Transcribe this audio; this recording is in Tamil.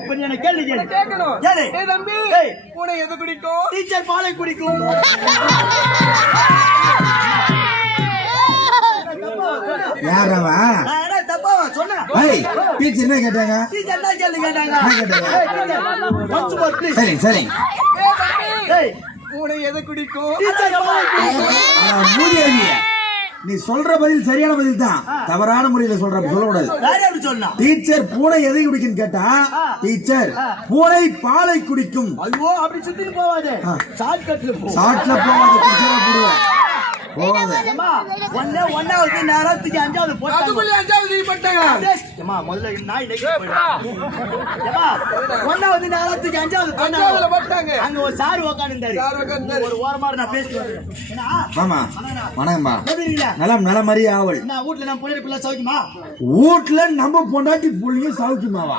இப்ப நீ என்ன கேள்வி கேட்கணும். கேளு. ஏய் தம்பி, ஏய். பூனை எது குடிக்கும்? டீச்சர் பாலை குடிக்கும். யாரவா நான் என்ன தப்பா சொன்னேன்? ஏய் டீச்சர் என்ன கேட்டாங்க டீச்சர் தான் கேள்வி கேட்டாங்க. என்ன கேட்டாங்க? ஏய், டீச்சர், once more, please. சரி சரி ஏய் தம்பி, ஏய், பூனை எது குடிக்கும்? டீச்சர் பாலை குடிக்கும். மூடியா நீ சொல்ற பதில் சரியான பதில் தான் தவறான முறையில சொல்லக்கூடாது. வேற எப்படி சொன்னா? டீச்சர் பூனை எதை குடிக்கும் கேட்டா டீச்சர் பூனை பாலை குடிக்கும். ஐயோ அப்படி சுத்திட்டு போவாது. ஷார்ட் கட்ல போ. சாட்ல போவாது குடிச்சா போடுவேன் போவாது. அம்மா ஒன்னாவது நேரத்துக்கு அஞ்சாவது போட்டாங்க. அதுக்குள்ளே அஞ்சாவது நீ பண்ணிட்டாங்க. அம்மா முதல்ல நாய் நெக்கி போயிடும். ஒன்னாவது நேரத்துக்கு அஞ்சாவது அஞ்சாவதுல போட்டாங்க. பண்ணிட்டாங்க. அங்க ஒரு சார் உட்கார்ந்திருந்தாரு. சார் உட்கார்ந்தாரு. ஒரு ஓரமா நான் பேசிட்டு வரேன். ஏன்னா ஆமா வணக்கம்மா. எப்படிங்களா? நலம் நல மாதிரி ஆவல். நான் வீட்டுல நம்ம பிள்ளை பிள்ளை சௌக்கியமா? வீட்டுல நம்ம பொண்டாட்டி புள்ளியும் சௌக்கியமாவா?